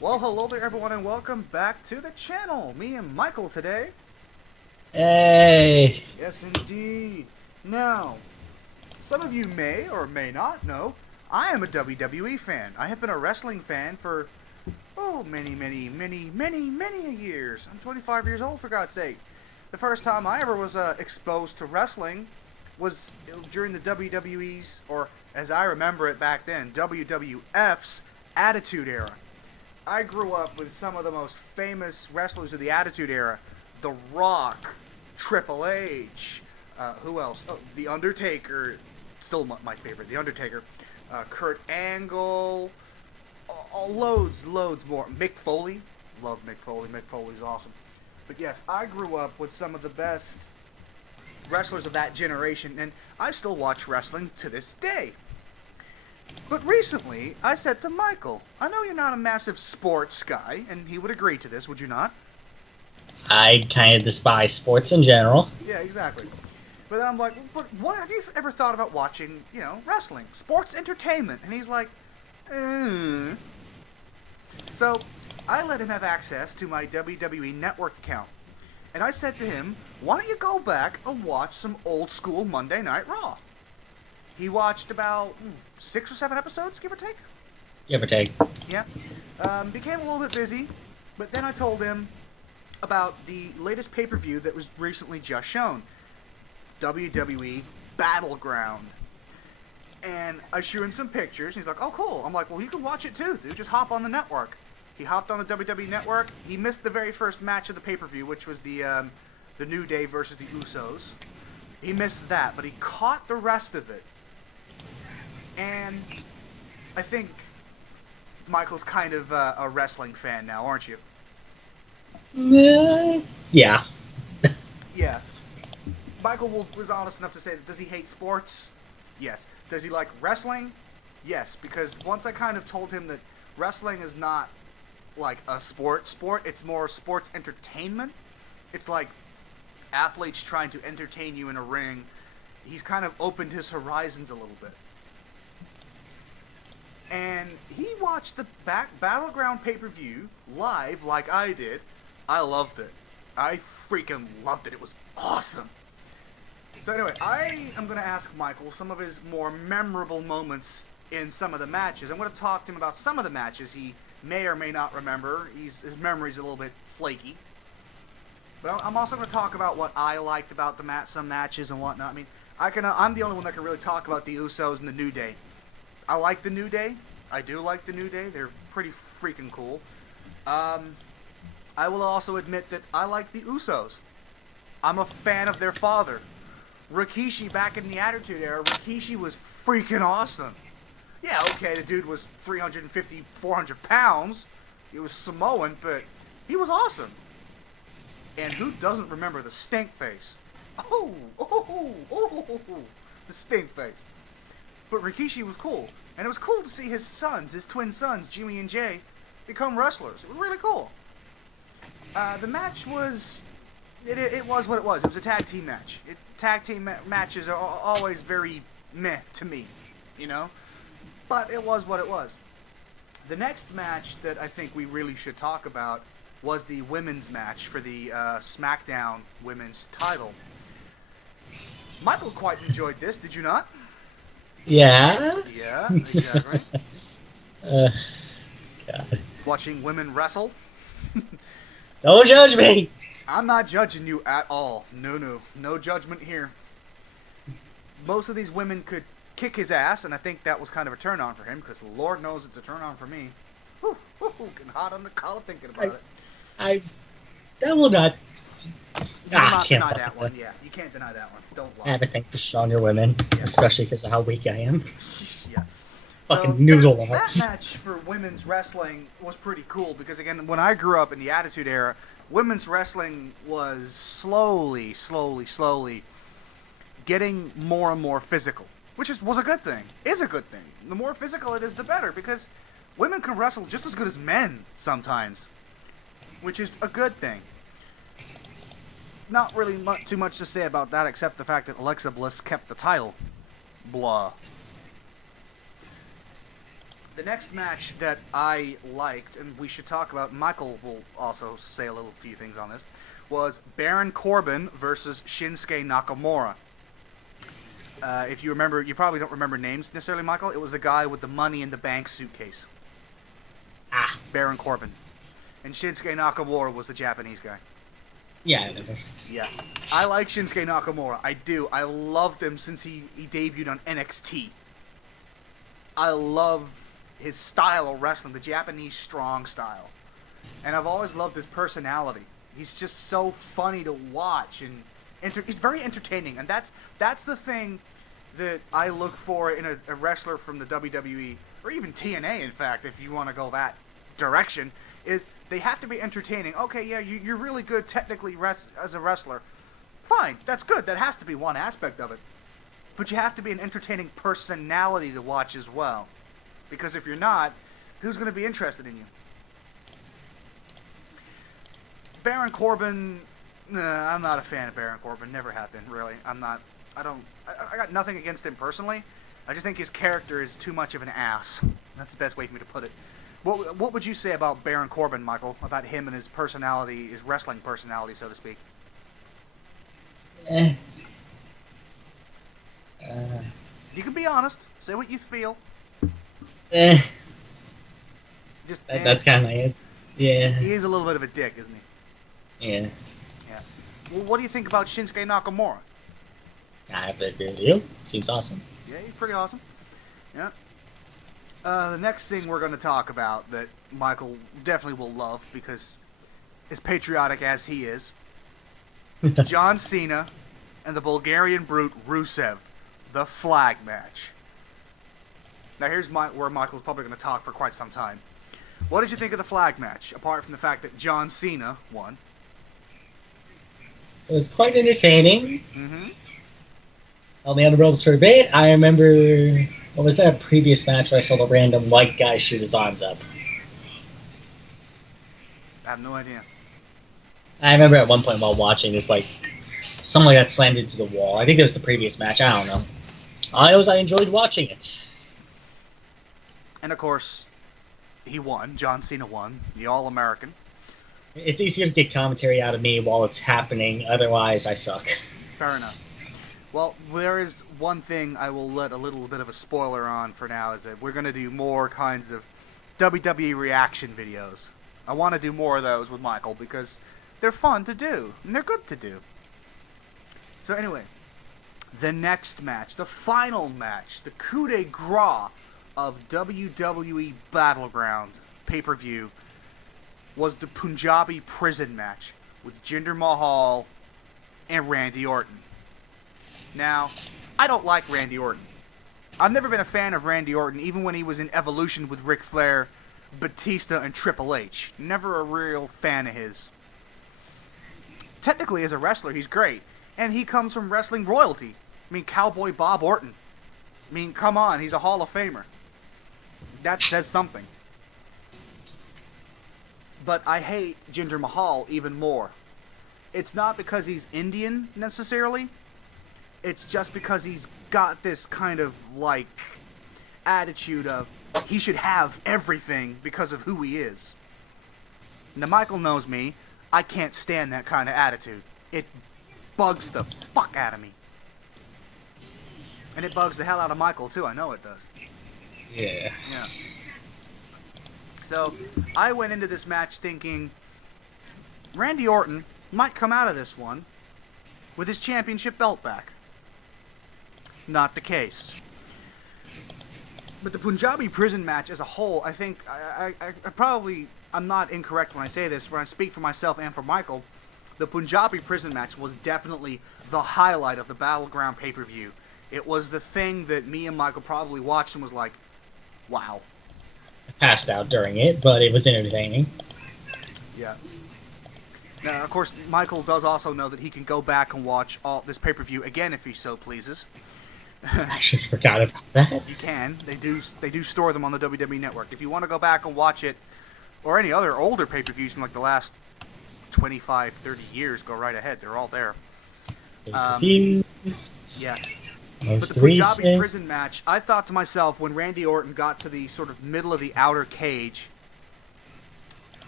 Well, hello there everyone and welcome back to the channel. Me and Michael today. Hey. Yes, indeed. Now, some of you may or may not know, I am a WWE fan. I have been a wrestling fan for, many years. I'm 25 years old, for God's sake. The first time I ever was exposed to wrestling was during the WWE's, or as I remember it back then, WWF's Attitude Era. I grew up with some of the most famous wrestlers of the Attitude Era. The Rock, Triple H, who else? Oh, The Undertaker, still my favorite, The Undertaker. Kurt Angle, loads more. Mick Foley, love Mick Foley. Mick Foley's awesome. But yes, I grew up with some of the best wrestlers of that generation, and I still watch wrestling to this day. But recently, I said to Michael, I know you're not a massive sports guy, and he would agree to this, would you not? I kind of despise sports in general. Yeah, exactly. But then I'm like, but what have you ever thought about watching, wrestling? Sports entertainment. And he's like, So, I let him have access to my WWE Network account. And I said to him, why don't you go back and watch some old school Monday Night Raw? He watched about 6 or 7 episodes, give or take. Give or take. Yeah. Became a little bit busy, but then I told him about the latest pay-per-view that was recently just shown. WWE Battleground. And I showed him some pictures, and he's like, oh, cool. I'm like, well, you can watch it too, dude. Just hop on the network. He hopped on the WWE Network. He missed the very first match of the pay-per-view, which was the New Day versus the Usos. He missed that, but he caught the rest of it. And I think Michael's kind of a wrestling fan now, aren't you? Yeah. Yeah. Michael was honest enough to say that, does he hate sports? Yes. Does he like wrestling? Yes, because once I kind of told him that wrestling is not like a sport, it's more sports entertainment. It's like athletes trying to entertain you in a ring. He's kind of opened his horizons a little bit. And he watched the Battleground pay-per-view live like I did. I loved it. I freaking loved it. It was awesome. So anyway, I am going to ask Michael some of his more memorable moments in some of the matches. I'm going to talk to him about some of the matches he may or may not remember. His memory's a little bit flaky. But I'm also going to talk about what I liked about some matches and whatnot. I mean, I'm the only one that can really talk about the Usos and the New Day. I like the New Day. I do like the New Day. They're pretty freaking cool. I will also admit that I like the Usos. I'm a fan of their father. Rikishi back in the Attitude Era, Rikishi was freaking awesome. Yeah, okay, the dude was 350, 400 pounds. He was Samoan, but he was awesome. And who doesn't remember the stink face? Oh, the stink face. But Rikishi was cool. And it was cool to see his twin sons, Jimmy and Jay, become wrestlers. It was really cool. The match was... It was what it was. It was a tag team match. Tag team matches are always very meh to me, But it was what it was. The next match that I think we really should talk about was the women's match for the SmackDown women's title. Michael quite enjoyed this, did you not? Yeah? Yeah, exactly. God. Watching women wrestle? Don't judge me! I'm not judging you at all. No judgment here. Most of these women could kick his ass, and I think that was kind of a turn on for him, because Lord knows it's a turn on for me. Getting hot on the collar thinking about it. That will not... You cannot can't deny that one. Yeah, you can't deny that one. Don't lie. I have a thing for stronger women, especially because of how weak I am. Yeah. Fucking So noodle that arms. match for women's wrestling was pretty cool, because again, when I grew up in the Attitude Era, women's wrestling was slowly getting more and more physical, which was a good thing. Is a good thing. The more physical it is, the better, because women can wrestle just as good as men sometimes, which is a good thing. Not really too much to say about that, except the fact that Alexa Bliss kept the title. Blah. The next match that I liked, and we should talk about, Michael will also say a little few things on this, was Baron Corbin versus Shinsuke Nakamura. If you remember, you probably don't remember names necessarily, Michael. It was the guy with the Money in the Bank suitcase. Baron Corbin. And Shinsuke Nakamura was the Japanese guy. Yeah, I remember. Yeah. I like Shinsuke Nakamura. I do. I loved him since he debuted on NXT. I love his style of wrestling, the Japanese strong style. And I've always loved his personality. He's just so funny to watch, and he's very entertaining. And that's the thing that I look for in a wrestler from the WWE, or even TNA, in fact, if you want to go that direction, is they have to be entertaining. Okay, yeah, you're really good technically as a wrestler. Fine, that's good. That has to be one aspect of it. But you have to be an entertaining personality to watch as well. Because if you're not, who's going to be interested in you? Baron Corbin, I'm not a fan of Baron Corbin. Never have been, really. I got nothing against him personally. I just think his character is too much of an ass. That's the best way for me to put it. What would you say about Baron Corbin, Michael? About him and his personality, his wrestling personality, so to speak? You can be honest. Say what you feel. Just that's kind of it. Yeah. He is a little bit of a dick, isn't he? Yeah. Yeah. Well, what do you think about Shinsuke Nakamura? I have to agree with you. Seems awesome. Yeah, he's pretty awesome. Yeah. The next thing we're going to talk about that Michael definitely will love because as patriotic as he is, John Cena and the Bulgarian brute Rusev, the flag match. Now here's where Michael's probably going to talk for quite some time. What did you think of the flag match, apart from the fact that John Cena won? It was quite entertaining. Mm-hmm. On the other ropes for a bit. I remember, what was that previous match where I saw the random white guy shoot his arms up? I have no idea. I remember at one point while watching this, someone got slammed into the wall. I think it was the previous match. I don't know. I enjoyed watching it. And of course, he won. John Cena won. The All-American. It's easier to get commentary out of me while it's happening. Otherwise, I suck. Fair enough. Well, there is one thing I will let a little bit of a spoiler on for now, is that we're going to do more kinds of WWE reaction videos. I want to do more of those with Michael because they're fun to do, and they're good to do. So anyway, the next match, the final match, the coup de grace of WWE Battleground pay-per-view was the Punjabi prison match with Jinder Mahal and Randy Orton. Now, I don't like Randy Orton. I've never been a fan of Randy Orton, even when he was in Evolution with Ric Flair, Batista, and Triple H. Never a real fan of his. Technically, as a wrestler, he's great. And he comes from wrestling royalty. I mean, Cowboy Bob Orton. I mean, come on, he's a Hall of Famer. That says something. But I hate Jinder Mahal even more. It's not because he's Indian, necessarily. It's just because he's got this kind of, attitude of he should have everything because of who he is. Now, Michael knows me. I can't stand that kind of attitude. It bugs the fuck out of me. And it bugs the hell out of Michael, too. I know it does. Yeah. Yeah. So, I went into this match thinking Randy Orton might come out of this one with his championship belt back. Not the case. But the Punjabi prison match as a whole, I think, I'm not incorrect when I say this, when I speak for myself and for Michael, the Punjabi prison match was definitely the highlight of the Battleground pay-per-view. It was the thing that me and Michael probably watched and was like, wow. I passed out during it, but it was entertaining. Yeah. Now, of course, Michael does also know that he can go back and watch all this pay-per-view again if he so pleases. I actually forgot about that. You can. They do store them on the WWE Network. If you want to go back and watch it, or any other older pay-per-views in the last 25, 30 years, go right ahead. They're all there. Yeah. But the Punjabi prison match, I thought to myself when Randy Orton got to the sort of middle of the outer cage,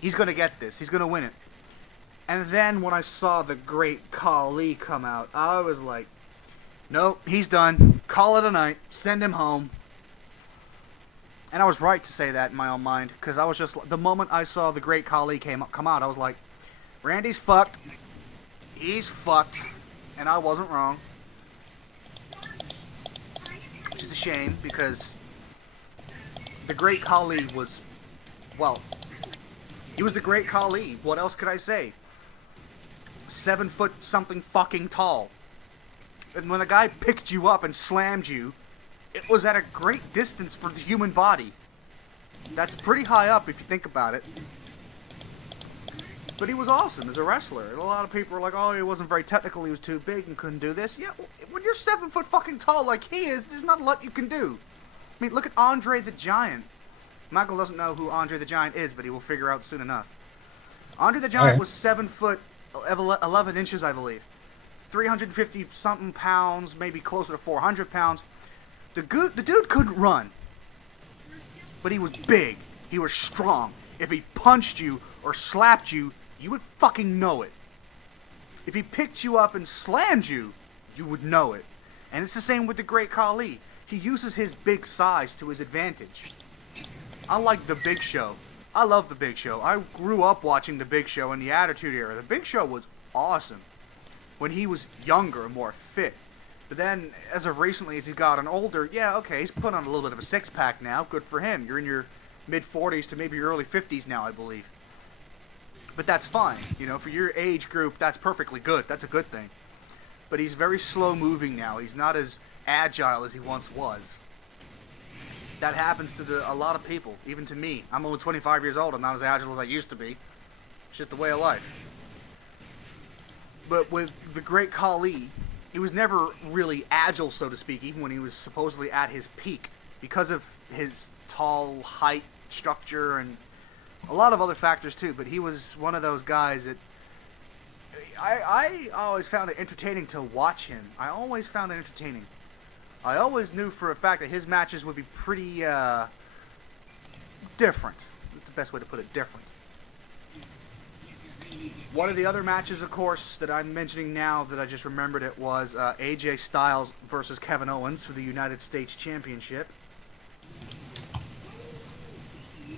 he's going to get this. He's going to win it. And then when I saw the Great Khali come out, I was like, nope, he's done. Call it a night. Send him home. And I was right to say that in my own mind, because I was just, the moment I saw the Great Khali come out, I was like, Randy's fucked. He's fucked. And I wasn't wrong. Which is a shame, because the Great Khali was, well, he was the Great Khali. What else could I say? 7 foot something fucking tall. And when a guy picked you up and slammed you, it was at a great distance for the human body. That's pretty high up if you think about it. But he was awesome as a wrestler. And a lot of people were like, oh, he wasn't very technical, he was too big and couldn't do this. Yeah, when you're 7 foot fucking tall like he is, there's not a lot you can do. I mean, look at Andre the Giant. Michael doesn't know who Andre the Giant is, but he will figure out soon enough. Andre the Giant was 7 foot 11 inches, I believe. 350 something pounds, maybe closer to 400 pounds. The dude couldn't run, but he was big. He was strong. If he punched you or slapped you, you would fucking know it. If he picked you up and slammed you, you would know it. And it's the same with the Great Khali. He uses his big size to his advantage. Unlike the Big Show. I love the Big Show. I grew up watching the Big Show in the Attitude Era. The Big Show was awesome when he was younger and more fit. But then, as of recently, as he's gotten older, yeah, okay, he's put on a little bit of a six-pack now. Good for him. You're in your mid-40s to maybe your early 50s now, I believe. But that's fine. You know, for your age group, that's perfectly good. That's a good thing. But he's very slow-moving now. He's not as agile as he once was. That happens to a lot of people, even to me. I'm only 25 years old. I'm not as agile as I used to be. It's just the way of life. But with the Great Khali, he was never really agile, so to speak, even when he was supposedly at his peak, because of his tall height, structure, and a lot of other factors too. But he was one of those guys that I always found it entertaining to watch him. I always found it entertaining. I always knew for a fact that his matches would be pretty different. That's the best way to put it, different. One of the other matches, of course, that I'm mentioning now that I just remembered it was AJ Styles versus Kevin Owens for the United States Championship.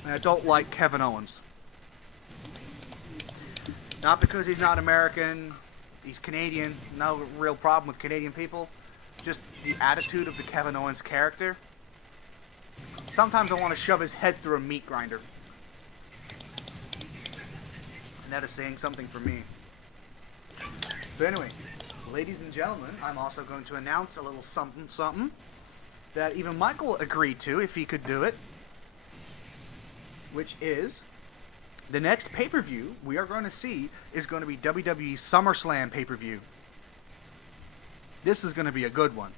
And I don't like Kevin Owens. Not because he's not American, he's Canadian, no real problem with Canadian people. Just the attitude of the Kevin Owens character. Sometimes I want to shove his head through a meat grinder. And that is saying something for me. So anyway, ladies and gentlemen, I'm also going to announce a little something that even Michael agreed to if he could do it. Which is, the next pay-per-view we are going to see is going to be WWE SummerSlam pay-per-view. This is going to be a good one.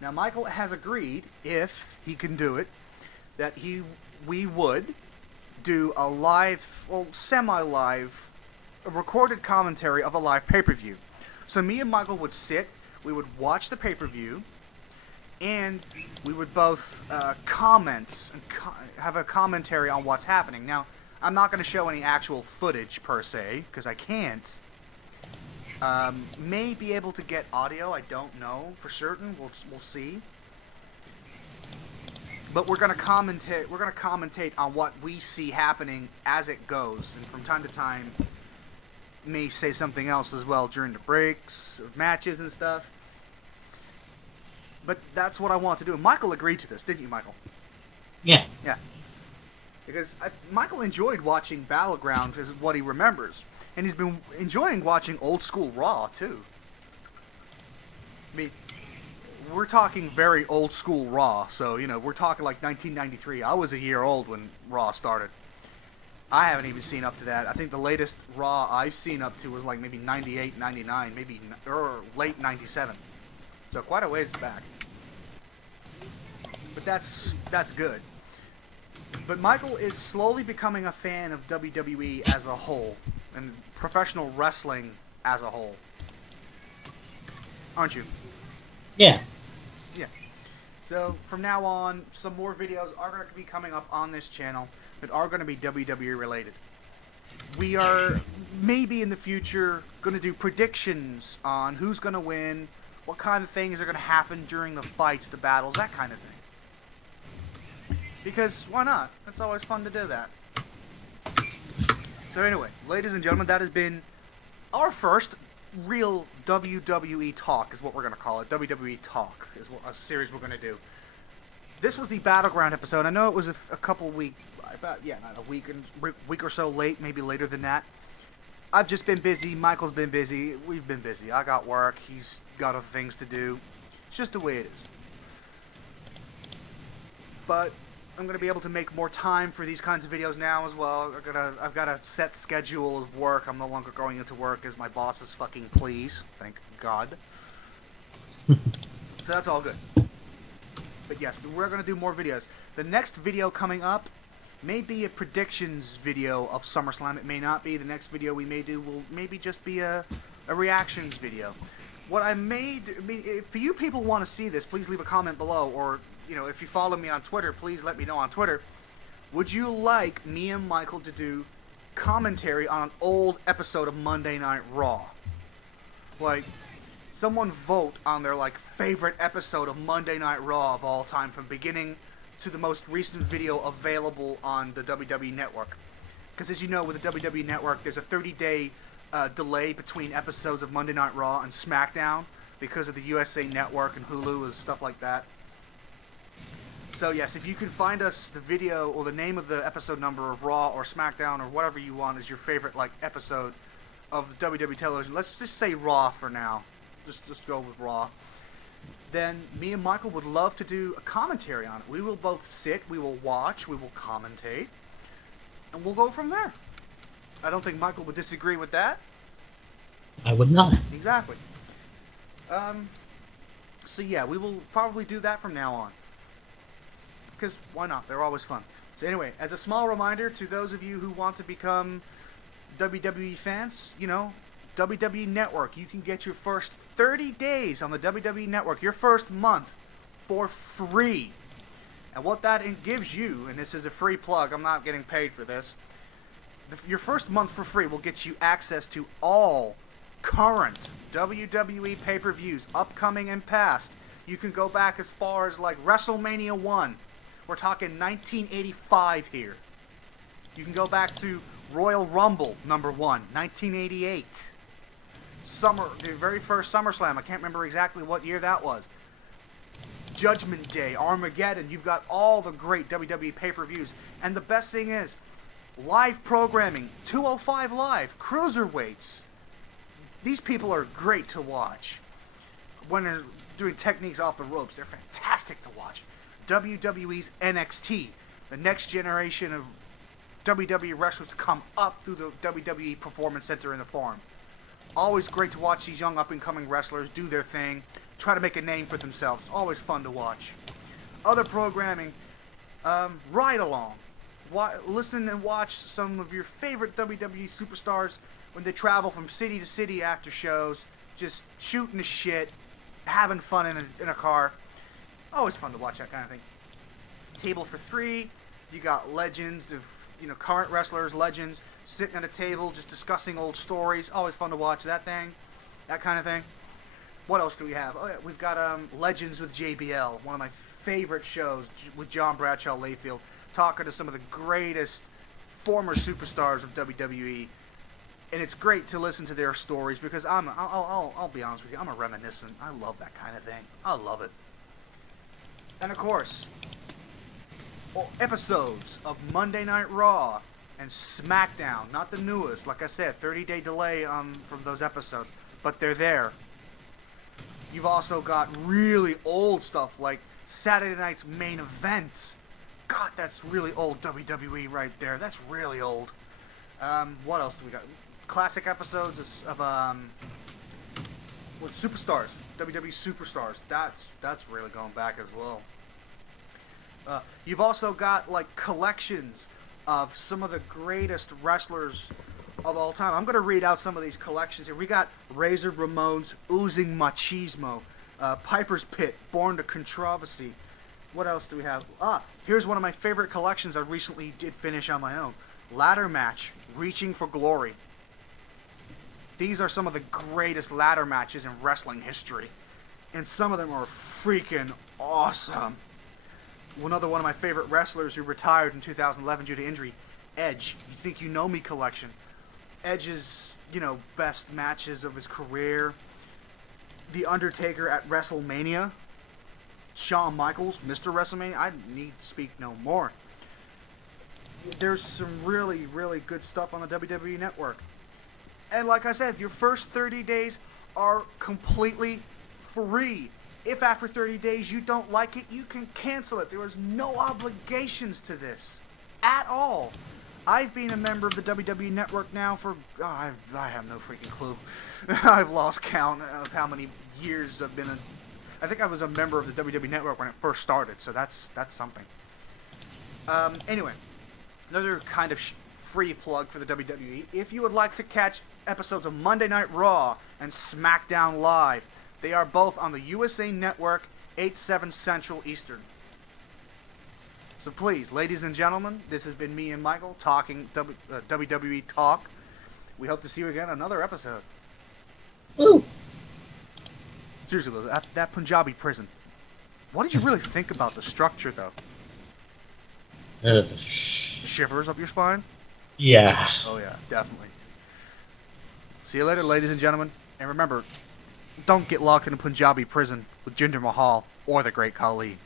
Now, Michael has agreed, if he can do it, that we would do a live, well, semi-live, a recorded commentary of a live pay-per-view. So me and Michael would sit, we would watch the pay-per-view, and we would both comment and have a commentary on what's happening. Now, I'm not going to show any actual footage, per se, because I can't. May be able to get audio, I don't know for certain. We'll see. But we're gonna commentate on what we see happening as it goes, and from time to time may say something else as well during the breaks of matches and stuff. But that's what I want to do. Michael agreed to this, didn't you, Michael? Yeah. Yeah. Because Michael enjoyed watching Battleground, is what he remembers. And he's been enjoying watching old school Raw, too. I mean, we're talking very old school Raw, so, you know, we're talking like 1993. I was a year old when Raw started. I haven't even seen up to that. I think the latest Raw I've seen up to was like maybe 98, 99, maybe, or late 97. So quite a ways back. But that's good. But Michael is slowly becoming a fan of WWE as a whole, and professional wrestling as a whole. Aren't you? Yeah. Yeah. So from now on, some more videos are going to be coming up on this channel that are going to be WWE related. We are maybe in the future going to do predictions on who's going to win, what kind of things are going to happen during the fights, the battles, that kind of thing. Because why not? It's always fun to do that. So anyway, ladies and gentlemen, that has been our first real WWE Talk, is what we're going to call it. WWE Talk is a series we're going to do. This was the Battleground episode. I know it was a couple weeks, not a week or so late, maybe later than that. I've just been busy. Michael's been busy. We've been busy. I got work. He's got other things to do. It's just the way it is. But I'm going to be able to make more time for these kinds of videos now as well. I've got a set schedule of work. I'm no longer going into work as my bosses fucking please. Thank God. So that's all good. But yes, we're going to do more videos. The next video coming up may be a predictions video of SummerSlam. It may not be. The next video we may do will maybe just be a reactions video. What I made, if you people want to see this, please leave a comment below, or if you follow me on Twitter, please let me know on Twitter. Would you like me and Michael to do commentary on an old episode of Monday Night Raw? Like, someone vote on their favorite episode of Monday Night Raw of all time, from beginning to the most recent video available on the WWE Network. Because as you know, with the WWE Network, there's a 30-day delay between episodes of Monday Night Raw and SmackDown because of the USA Network and Hulu and stuff like that. So yes, if you can find us the video or the name of the episode number of Raw or SmackDown or whatever you want as your favorite episode of WWE television, let's just say Raw for now. Just go with Raw. Then me and Michael would love to do a commentary on it. We will both sit, we will watch, we will commentate, and we'll go from there. I don't think Michael would disagree with that. I would not. Exactly. So yeah, we will probably do that from now on. Because why not? They're always fun. So anyway, as a small reminder to those of you who want to become WWE fans, WWE Network, you can get your first 30 days on the WWE Network, your first month, for free. And what that gives you, and this is a free plug, I'm not getting paid for this, your first month for free will get you access to all current WWE pay-per-views, upcoming and past. You can go back as far as WrestleMania 1. We're talking 1985 here. You can go back to Royal Rumble number 1, 1988. The very first SummerSlam, I can't remember exactly what year that was. Judgment Day, Armageddon, you've got all the great WWE pay-per-views. And the best thing is, live programming, 205 Live, Cruiserweights. These people are great to watch. When they're doing techniques off the ropes, they're fantastic to watch. WWE's NXT, the next generation of WWE wrestlers to come up through the WWE Performance Center in the Forum. Always great to watch these young up-and-coming wrestlers do their thing, try to make a name for themselves. Always fun to watch. Other programming, Ride Along. Listen and watch some of your favorite WWE superstars when they travel from city to city after shows, just shooting the shit, having fun in a car. Always fun to watch that kind of thing. Table for Three, you got legends of, current wrestlers, legends, sitting at a table, just discussing old stories. Always fun to watch that kind of thing. What else do we have? Oh yeah, we've got Legends with JBL, one of my favorite shows with John Bradshaw Layfield, talking to some of the greatest former superstars of WWE. And it's great to listen to their stories because I'll be honest with you, I'm a reminiscent. I love that kind of thing. I love it. And of course, episodes of Monday Night Raw and SmackDown, not the newest. Like I said, 30-day delay from those episodes, but they're there. You've also got really old stuff like Saturday Night's Main Event. God, that's really old WWE right there. That's really old. What else do we got? Classic episodes of Superstars, WWE Superstars. That's really going back as well. You've also got collections of some of the greatest wrestlers of all time. I'm going to read out some of these collections here. We got Razor Ramon's Oozing Machismo, Piper's Pit, Born to Controversy. What else do we have? Here's one of my favorite collections I recently did finish on my own. Ladder Match, Reaching for Glory. These are some of the greatest ladder matches in wrestling history. And some of them are freaking awesome. Another one of my favorite wrestlers who retired in 2011 due to injury, Edge. You Think You Know Me collection. Edge's, best matches of his career. The Undertaker at WrestleMania. Shawn Michaels, Mr. WrestleMania. I need speak no more. There's some really, really good stuff on the WWE Network. And like I said, your first 30 days are completely free. If after 30 days you don't like it, you can cancel it. There is no obligations to this at all. I've been a member of the WWE Network now for, I have no freaking clue. I've lost count of how many years I've been I think I was a member of the WWE Network when it first started, so that's something. Anyway, another kind of free plug for the WWE. If you would like to catch episodes of Monday Night Raw and SmackDown Live, they are both on the USA Network, 8/7 Central Eastern. So please, ladies and gentlemen, this has been me and Michael talking WWE Talk. We hope to see you again on another episode. Woo! Seriously, though, that Punjabi prison. What did you really think about the structure, though? Shivers up your spine? Yeah. Oh, yeah, definitely. See you later, ladies and gentlemen. And remember, don't get locked in a Punjabi prison with Jinder Mahal or the Great Khali.